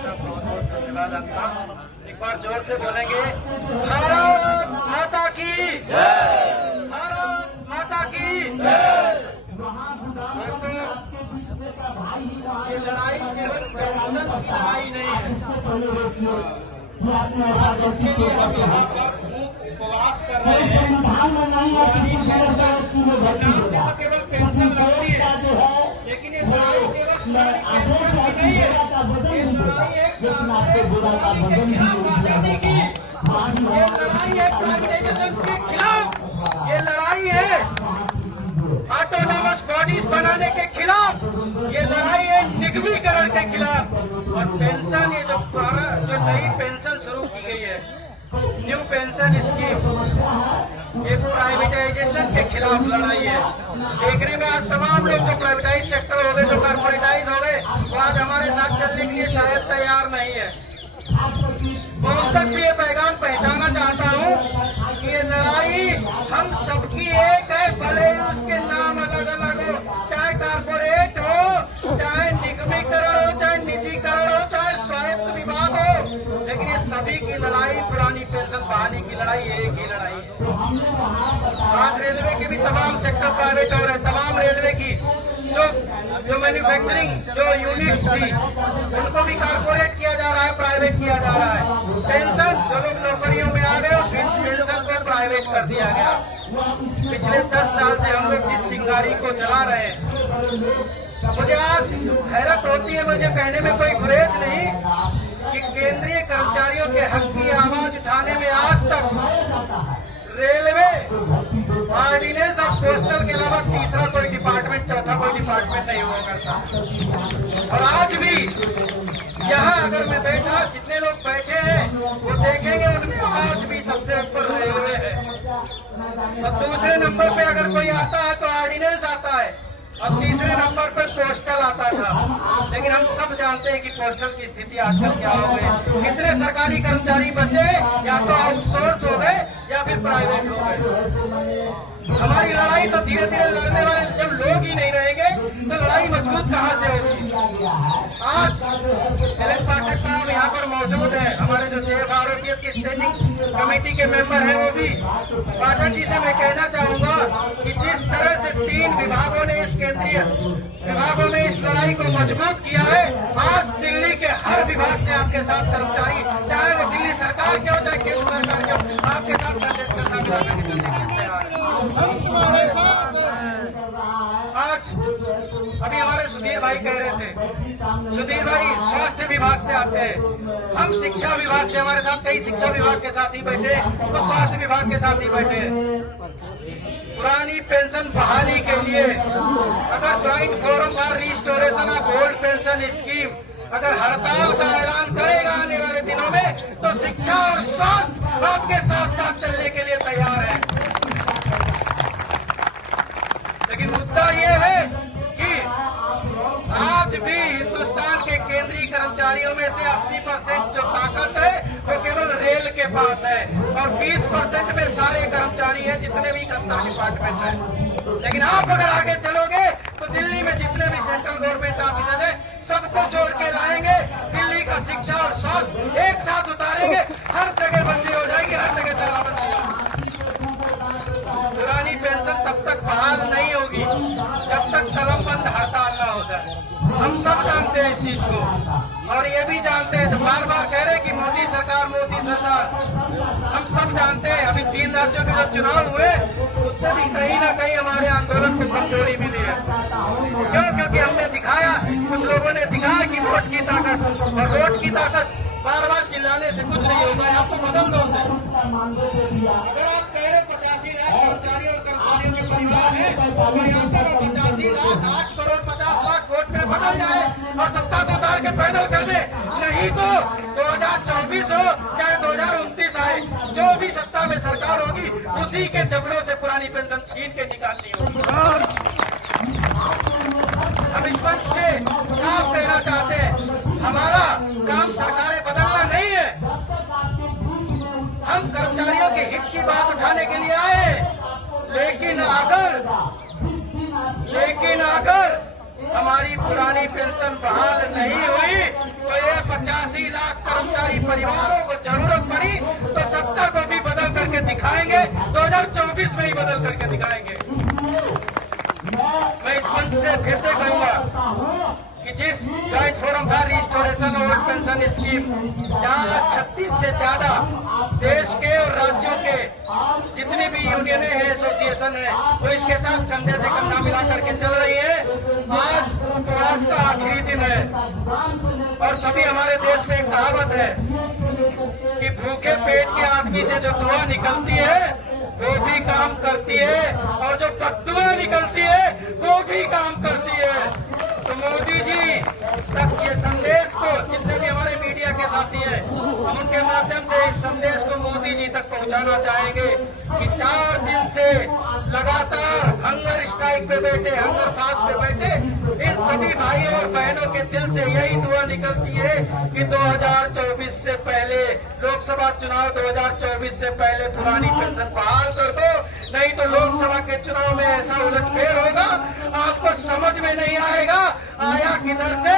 साहब, बहुत बहुत धन्यवाद आपका। एक बार जोर से बोलेंगे, भारत माता की जय, भारत माता की जय। दोस्तों, ये लड़ाई केवल पेंशन की लड़ाई नहीं है। आज जिसके लिए हम यहाँ पर उपवास कर रहे हैं, नाम से तो केवल पेंशन लगती है, लेकिन ये लड़ाई केवल पेंशन की नहीं है। ये लड़ाई एक के खिलाफ आजादी की, ये लड़ाई है प्राइवेटाइजेशन के खिलाफ, ये लड़ाई है ऑटोनॉमस बॉडीज बनाने के खिलाफ, ये लड़ाई है निगमीकरण के खिलाफ। और पेंशन, ये जो नई पेंशन शुरू की गई है, न्यू पेंशन स्कीम, ये प्राइवेटाइजेशन के खिलाफ लड़ाई है। देखने में आज तमाम लोग जो प्राइवेटाइज सेक्टर हो गए, जो कॉर्पोरेटाइज हो गए, वो आज हमारे साथ चलने के लिए शायद तैयार नहीं है। बहुत तक भी ये पैगाम पहचाना चाहता हूँ कि ये लड़ाई हम सबकी एक है, भले ही उसके नाम अलग अलग हो, चाहे कॉर्पोरेट हो, चाहे निगमीकरण हो, चाहे निजीकरण हो, चाहे स्वायत्त विभाग हो, लेकिन ये सभी की लड़ाई, पुरानी पेंशन बहाली की लड़ाई एक ही लड़ाई है। आज रेलवे के भी तमाम सेक्टर प्राइवेट हो रहे हैं, तमाम रेलवे की जो मैन्युफैक्चरिंग जो यूनिट्स थी, उनको भी कॉर्पोरेट किया जा रहा है, प्राइवेट किया जा रहा है। पेंशन, जो लोग नौकरियों में आ गए, उनकी पेंशन को प्राइवेट कर दिया गया। पिछले 10 साल से हम लोग जिस चिंगारी को जला रहे हैं, मुझे आज हैरत होती है, मुझे कहने में कोई गुरेज नहीं कि केंद्रीय कर्मचारियों के हक की आवाज उठाने में आज तक रेलवे, ऑर्डिनेंस ऑफ पोस्टल के अलावा तीसरा कोई डिपार्टमेंट, चौथा कोई डिपार्टमेंट नहीं हुआ करता। और आज भी यहाँ अगर मैं बैठा, जितने लोग बैठे हैं वो देखेंगे, उनमें आज भी सबसे ऊपर रेलवे है। और दूसरे नंबर पे अगर कोई आता है तो ऑर्डिनेंस आता है, और तीसरे नंबर पर पोस्टल आता था। लेकिन हम सब जानते हैं कि पोस्टल की स्थिति आजकल क्या हो गई। कितने सरकारी कर्मचारी बचे, या तो आउटसोर्स हो गए या फिर प्राइवेट हो गए। हमारी लड़ाई तो धीरे धीरे लड़ने वाले जब लोग ही नहीं रहेंगे तो लड़ाई मजबूत कहाँ से होगी। आज एल पाठक साहब यहाँ पर मौजूद हैं, हमारे जो JFROTS की स्टैंडिंग कमेटी के मेंबर हैं, वो भी। पाठक जी से मैं कहना चाहूंगा कि जिस तरह से 3 विभागों ने, इस केंद्रीय विभागों ने इस लड़ाई को मजबूत किया है, आज दिल्ली के हर विभाग से आपके साथ कर्मचारी, चाहे वो दिल्ली सरकार के हो, चाहे केंद्र सरकार के हो, आपके साथ आज अभी हमारे सुधीर भाई कह रहे थे, सुधीर भाई स्वास्थ्य विभाग से आते हैं, हम शिक्षा विभाग से, हमारे साथ कई शिक्षा विभाग के साथ ही बैठे, तो स्वास्थ्य विभाग के साथ ही बैठे। पुरानी पेंशन बहाली के लिए अगर joint forum for restoration of old pension scheme अगर हड़ताल का ऐलान करेगा आने वाले दिनों में, तो शिक्षा और स्वास्थ्य आपके साथ साथ चलने के लिए तैयार है। लेकिन मुद्दा ये है कि आज भी हिंदुस्तान के केंद्रीय कर्मचारियों में से 80% जो ताकत है वो केवल रेल के पास है, और 20% में सारे कर्मचारी हैं, जितने भी कर्मचारी डिपार्टमेंट हैं। लेकिन आप अगर आगे चलोगे तो दिल्ली में जितने भी सेंट्रल गवर्नमेंट ऑफिसर्स हैं, सबको जोड़ के लाएंगे, दिल्ली का शिक्षा और स्वास्थ्य एक साथ उतारेंगे, हर जगह बंदी हो जाएगी, हर जगह तालाबंदी होगी। पुरानी पेंशन तब तक बहाल नहीं होगी जब तक कलमबंद हड़ताल न हो जाए। हम सब जानते हैं इस चीज को, और ये भी जानते हैं, जब बार बार कह रहे हैं कि मोदी सरकार, मोदी सरकार, हम सब जानते हैं अभी 3 राज्यों के जो चुनाव हुए, उससे भी कहीं ना कहीं हमारे आंदोलन को कमजोरी मिली है। क्यों? क्योंकि हमने दिखाया, कुछ लोगों ने दिखाया कि वोट की ताकत, और वोट की ताकत बार बार चिल्लाने से कुछ नहीं होगा। आप तो बदल दो उसे। अगर आप कह रहे 85 लाख कर्मचारी और कर्मचारियों के परिवार हैं, तो 85 लाख 8 करोड़ 50 लाख वोट में बदल जाए और सत्ता को उतार के पैदल कर दे। नहीं तो 2024 हो चाहे 2029 आए, जो भी सत्ता में सरकार होगी, उसी के जबड़ों से पुरानी पेंशन छीन के निकालनी होगी। हम इस मंच से साफ कहना चाहते हैं, हमारा काम सरकारें बदलना नहीं है, हम कर्मचारियों के हित की बात उठाने के लिए आए। लेकिन अगर हमारी पुरानी पेंशन बहाल नहीं हुई तो ये 85 लाख कर्मचारी परिवारों को जरूरत पड़ी तो सत्ता को भी बदल करके दिखाएंगे, 2024 में ही बदल करके दिखाएंगे। मैं इस मंच से फिर से कहूंगा कि जिस joint forum for restoration old pension scheme, जहां 36 से ज्यादा देश के और राज्यों के जितनी भी यूनियनें हैं, एसोसिएशन है, वो इसके साथ कंधे से कंधा मिला करके चल रही है। आज उपवास का आखिरी दिन है और सभी हमारे देश में एक कहावत है कि भूखे पेट के आदमी से जो दुआ निकलती है वो भी काम करती है, और जो बददुआ निकलती है वो भी काम करती है। तो मोदी जी तक ये संदेश को, जितने भी हमारे मीडिया के साथी हैं, हम उनके माध्यम से इस संदेश को मोदी जी तक पहुंचाना चाहेंगे कि 4 दिन से लगातार हंगर स्ट्राइक पे बैठे, हंगर फास्ट पे बैठे इन सभी भाइयों और बहनों के दिल से यही दुआ निकलती है कि 2024 से पहले, लोकसभा चुनाव 2024 से पहले पुरानी पेंशन बहाल कर दो, नहीं तो लोकसभा के चुनाव में ऐसा उलटफेर होगा, आपको समझ में नहीं आएगा आया किधर से